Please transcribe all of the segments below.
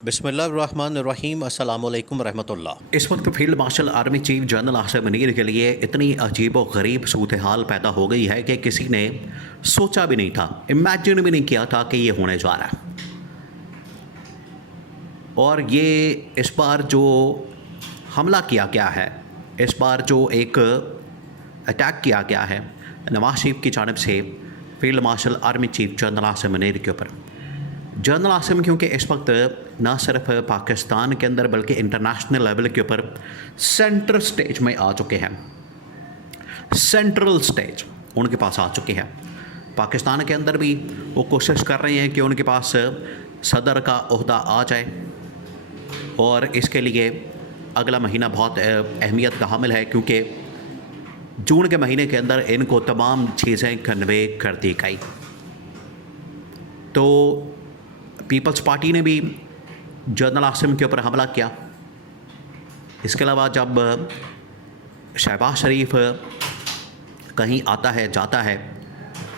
बिस्मिल्लाहिर्रहमानिर्रहीम अस्सलामुअलैकुम रहमतुल्लाह। इस वक्त field marshal army chief general Asim Munir के लिए इतनी अजीब व गरीब सूरत हाल पैदा हो गई है कि किसी ने सोचा भी नहीं था, इमेजिन भी नहीं किया था कि ये होने जा रहा है। और ये इस बार जो हमला किया गया है, इस बार जो एक अटैक किया गया है नवाज शरीफ की जानब से field marshal army chief general Asim Munir के ऊपर। जनरल आसिम क्योंकि इस वक्त न सिर्फ पाकिस्तान के अंदर बल्कि इंटरनेशनल लेवल के ऊपर सेंट्रल स्टेज में आ चुके हैं, सेंट्रल स्टेज उनके पास आ चुके हैं। पाकिस्तान के अंदर भी वो कोशिश कर रहे हैं कि उनके पास सदर का ओहदा आ जाए, और इसके लिए अगला महीना बहुत अहमियत का हामिल है क्योंकि जून के महीने के अंदर इनको तमाम चीज़ें कन्वे कर दी गई। तो पीपल्स पार्टी ने भी जनरल आसिम के ऊपर हमला किया। इसके अलावा जब शहबाज शरीफ कहीं आता है जाता है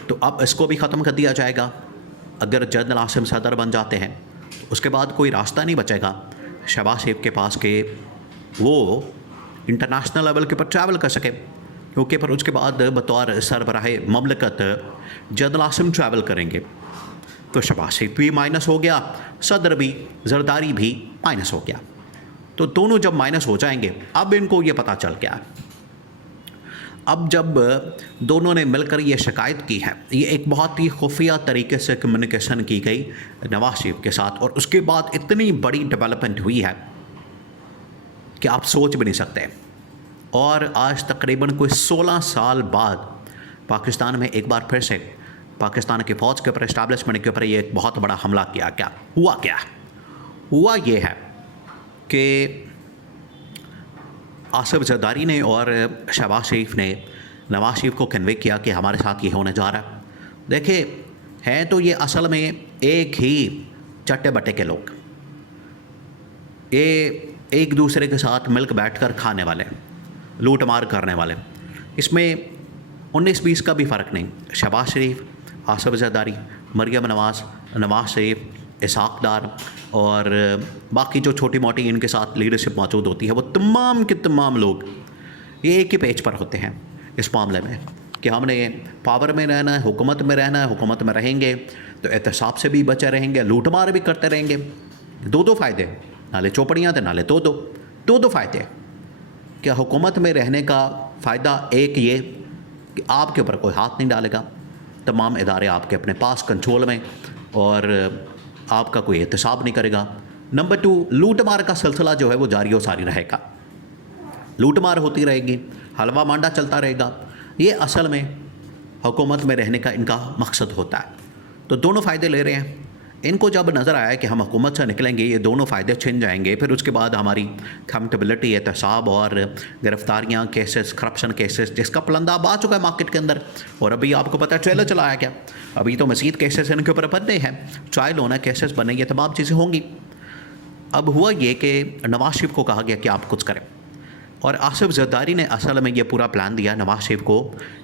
तो अब इसको भी ख़त्म कर दिया जाएगा। अगर जनरल आसिम सदर बन जाते हैं उसके बाद कोई रास्ता नहीं बचेगा शहबाज शरीफ के पास कि वो इंटरनेशनल लेवल के ऊपर ट्रैवल कर सके, क्योंकि फिर उसके बाद बतौर सरबराह ममलकत जनरल आसिम ट्रैवल करेंगे तो शहबाज शरीफ भी माइनस हो गया, सदर भी, जरदारी भी माइनस हो गया। तो दोनों जब माइनस हो जाएंगे, अब इनको ये पता चल गया। अब जब दोनों ने मिलकर ये शिकायत की है, ये एक बहुत ही खुफिया तरीके से कम्युनिकेशन की गई नवाज शरीफ के साथ, और उसके बाद इतनी बड़ी डेवलपमेंट हुई है कि आप सोच भी नहीं सकते। और आज तकरीबन कोई 16 साल बाद पाकिस्तान में एक बार फिर से पाकिस्तान की फ़ौज के ऊपर, इस्टेब्लिशमेंट के ऊपर ये एक बहुत बड़ा हमला किया गया। हुआ ये है कि आसिफ जरदारी ने और शहबाज शरीफ ने नवाज शरीफ को कन्वे किया कि हमारे साथ ये होने जा रहा है। देखिए, हैं तो ये असल में एक ही चट्टे बट्टे के लोग, ये एक दूसरे के साथ मिलकर बैठकर खाने वाले, लूट मार करने वाले। इसमें 19-20 का भी फ़र्क नहीं। शहबाज शरीफ, आसिफ जरदारी, मरियम नवाज़, नवाज शरीफ, इसहाक डार और बाकी जो छोटी मोटी इनके साथ लीडरशिप मौजूद होती है, वो तमाम के तमाम लोग ये एक ही पेज पर होते हैं इस मामले में कि हमने पावर में रहना है, हुकूमत में रहना है, हुकूमत में रहेंगे तो एहतसाब से भी बचे रहेंगे, लूट मार भी करते रहेंगे। दो फ़ायदे, नाले चौपड़ियाँ थे नाले दो फ़ायदे। क्या हुकूमत में रहने का फ़ायदा एक ये कि आपके ऊपर कोई हाथ नहीं डालेगा, तमाम इदारे आपके अपने पास कंट्रोल में, और आपका कोई एहतसाब नहीं करेगा। नंबर 2, लूट मार का सिलसिला जो है वो जारी व सारी रहेगा, लूट मार होती रहेगी, हलवा मांडा चलता रहेगा। ये असल में हुकूमत में रहने का इनका मकसद होता है। तो दोनों फ़ायदे ले रहे हैं। इनको जब नज़र आया कि हम हुकूमत से निकलेंगे ये दोनों फ़ायदे छिन जाएंगे, फिर उसके बाद हमारी अकाउंटेबिलिटी, एहतसाब और गिरफ्तारियाँ, केसेस, करप्शन केसेस, जिसका पलंदाब आ चुका है मार्केट के अंदर। और अभी आपको पता है ट्रेलर चलाया गया, अभी तो मज़ीद केसेस इनके ऊपर बनने हैं, ट्रायल होना, केसेस बने, ये तमाम चीज़ें होंगी। अब हुआ ये कि नवाज शरीफ को कहा गया कि आप कुछ करें, और आसिफ जरदारी ने असल में ये पूरा प्लान दिया नवाज शरीफ को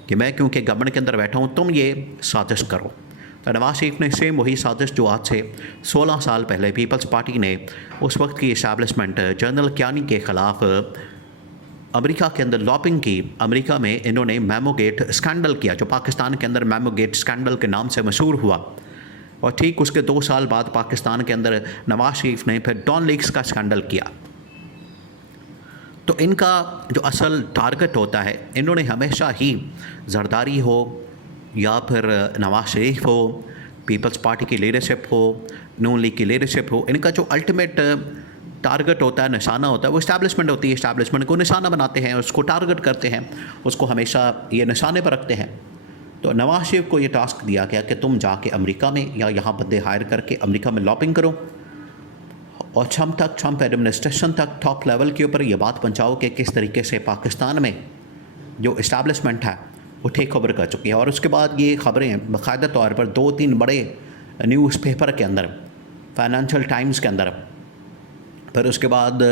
कि मैं क्योंकि गवर्नमेंट के अंदर बैठा हूँ, तुम ये साजिश करो। तो नवाज शरीफ ने सेम वही साजिश जो आज से 16 साल पहले पीपल्स पार्टी ने उस वक्त की इस्टेब्लिशमेंट जनरल कियानी के ख़िलाफ़ अमेरिका के अंदर लॉबिंग की। अमेरिका में इन्होंने मेमोगेट स्कैंडल किया, जो पाकिस्तान के अंदर मेमोगेट स्कैंडल के नाम से मशहूर हुआ। और ठीक उसके 2 साल बाद पाकिस्तान के अंदर नवाज शरीफ ने फिर डॉन लीक्स का स्कैंडल किया। तो इनका जो असल टारगेट होता है, इन्होंने हमेशा ही जरदारी हो या फिर नवाज शरीफ हो, पीपल्स पार्टी की लीडरशिप हो, नून लीग की लीडरशिप हो, इनका जो अल्टीमेट टारगेट होता है, निशाना होता है, वो इस्टेब्लिशमेंट होती है। इस्टेब्लिशमेंट को निशाना बनाते हैं, उसको टारगेट करते हैं, उसको हमेशा ये निशाने पर रखते हैं। तो नवाज शरीफ को ये टास्क दिया गया कि तुम जाके अमेरिका में या यहाँ बंदे हायर करके अमेरिका में लॉबिंग करो, और ट्रम्प एडमिनिस्ट्रेशन तक टॉप लेवल के ऊपर ये बात पहुँचाओ कि किस तरीके से पाकिस्तान में जो इस्टेब्लिशमेंट है वो टेक ओवर कर चुकी है। और उसके बाद ये ख़बरें बाकायदा तौर पर 2-3 बड़े न्यूज़पेपर के अंदर, फाइनेंशियल टाइम्स के अंदर, फिर उसके बाद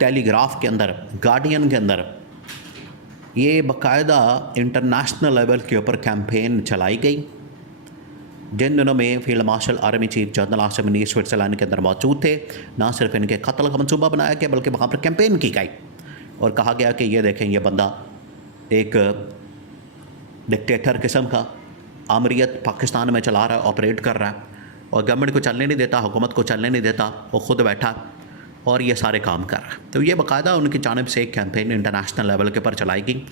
टेलीग्राफ के अंदर, गार्डियन के अंदर, ये बाकायदा इंटरनेशनल लेवल के ऊपर कैंपेन चलाई गई जिन दिनों में field marshal army chief general Asim Munir Switzerland के अंदर मौजूद थे, ना सिर्फ इनके कत्ल का मंसूबा बनाया गया बल्कि वहाँ पर कैंपेन की गई और कहा गया कि ये देखें, ये बंदा एक डिक्टेटर किस्म का आमरीत पाकिस्तान में चला रहा है, ऑपरेट कर रहा है और गवर्नमेंट को चलने नहीं देता, हुकूमत को चलने नहीं देता, वो ख़ुद बैठा और ये सारे काम कर रहा है। तो ये बाकायदा उनकी जानिब से एक कैंपेन इंटरनेशनल लेवल के ऊपर चलाई गई।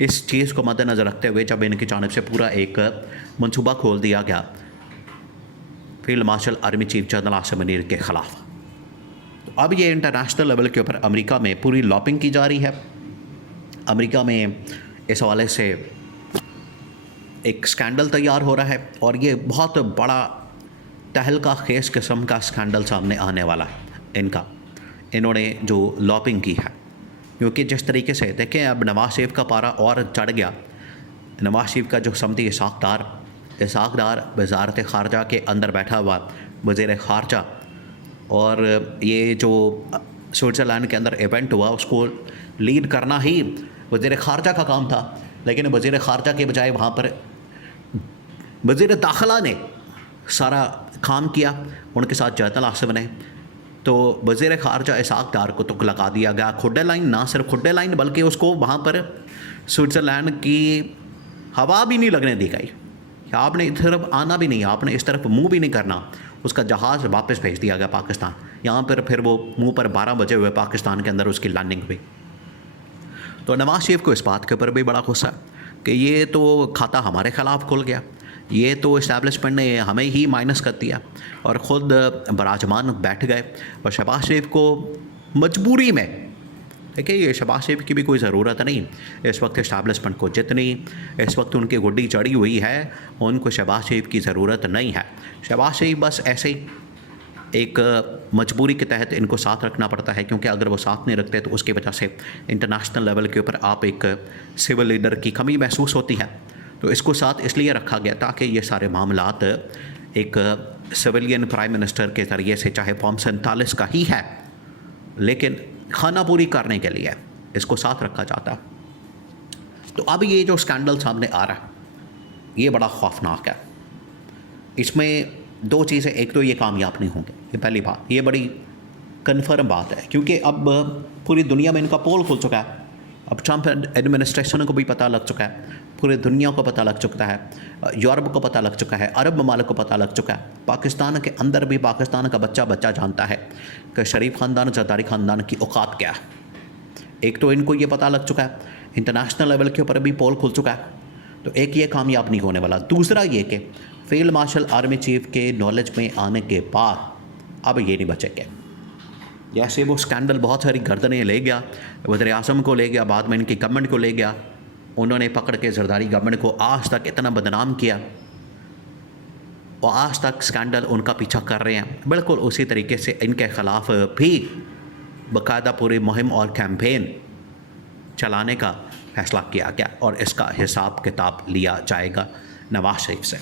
इस चीज़ को मद्देनज़र रखते हुए जब इनकी जानिब से पूरा एक मंसूबा खोल दिया गया field marshal army chief general Asim Munir के ख़िलाफ़, तो अब ये इंटरनेशनल लेवल के ऊपर अमेरिका में पूरी लॉबिंग की जा रही है। अमेरिका में इस हवाले से एक स्कैंडल तैयार हो रहा है और ये बहुत बड़ा तहलका खेस किस्म का स्कैंडल सामने आने वाला है इन्होंने जो लॉबिंग की है। क्योंकि जिस तरीके से देखें, अब नवाज शरीफ का पारा और चढ़ गया। नवाज शरीफ का जो समती इसाकदार वजारत ख़ारजा के अंदर बैठा हुआ वज़ीर ख़ारजा, और ये जो स्विट्ज़रलैंड के अंदर इवेंट हुआ उसको लीड करना ही वज़ीर ख़ारजा का काम था, लेकिन वज़ीर ख़ारजा के बजाय वहाँ पर वज़ीर दाखिला ने सारा काम किया उनके साथ जनरल आसिम ने। तो वज़ीर ख़ारजा इसाकदार को तुक लगा दिया गया। खुड्डे लाइन, ना सिर्फ खुड्डे लाइन बल्कि उसको वहाँ पर स्विट्ज़रलैंड की हवा भी नहीं लगने दी गई। आपने इस तरफ आना भी नहीं, आपने इस तरफ मुंह भी नहीं करना। उसका जहाज़ वापस भेज दिया गया पाकिस्तान। यहाँ पर फिर वो मुंह पर 12 बजे हुए पाकिस्तान के अंदर उसकी लैंडिंग हुई। तो नवाज शरीफ को इस बात के ऊपर भी बड़ा गुस्सा है कि ये तो खाता हमारे ख़िलाफ़ खुल गया, ये तो इस्टेब्लिशमेंट ने हमें ही माइनस कर दिया और ख़ुद बराजमान बैठ गए। और शहबाज शरीफ को मजबूरी में, देखिए ये शहबाज शरीफ की भी कोई ज़रूरत नहीं इस वक्त इस्टेब्लिशमेंट को, जितनी इस वक्त उनकी गुड्डी चढ़ी हुई है उनको शहबाज शरीफ की ज़रूरत नहीं है। शहबाज शरीफ बस ऐसे ही एक मजबूरी के तहत इनको साथ रखना पड़ता है, क्योंकि अगर वो साथ नहीं रखते तो उसकी वजह से इंटरनेशनल लेवल के ऊपर आप एक सिविल लीडर की कमी महसूस होती है। तो इसको साथ इसलिए रखा गया ताकि ये सारे मामलात एक सिविलियन प्राइम मिनिस्टर के ज़रिए से, चाहे फॉर्म 47 का ही है, लेकिन खाना पूरी करने के लिए इसको साथ रखा जाता। तो अब ये जो स्कैंडल सामने आ रहा है ये बड़ा खौफनाक है। इसमें दो चीज़ें, एक तो ये कामयाब नहीं होंगे, ये पहली बात, ये बड़ी कन्फर्म बात है, क्योंकि अब पूरी दुनिया में इनका पोल खुल चुका है। अब ट्रंप एडमिनिस्ट्रेशन को भी पता लग चुका है, पूरी दुनिया को पता लग चुका है, यूरोप को पता लग चुका है, अरब ममालिक को पता लग चुका है, पाकिस्तान के अंदर भी पाकिस्तान का बच्चा जानता है कि शरीफ ख़ानदान, जरदारी ख़ानदान की औकात क्या है। एक तो इनको ये पता लग चुका है, इंटरनेशनल लेवल के ऊपर भी पोल खुल चुका है। तो एक ये कामयाब नहीं होने वाला। दूसरा ये कि फील्ड मार्शल आर्मी चीफ के नॉलेज में आने के बाद अब ये नहीं बचेंगे। जैसे वो स्कैंडल बहुत सारी गर्दनें ले गया, वज़ीर आज़म को ले गया, बाद में इनकी गवर्नमेंट को ले गया, उन्होंने पकड़ के जरदारी गवर्नमेंट को आज तक इतना बदनाम किया और आज तक स्कैंडल उनका पीछा कर रहे हैं। बिल्कुल उसी तरीके से इनके ख़िलाफ़ भी बाकायदा पूरी मुहिम और कैंपेन चलाने का फैसला किया गया और इसका हिसाब किताब लिया जाएगा नवाज शरीफ से।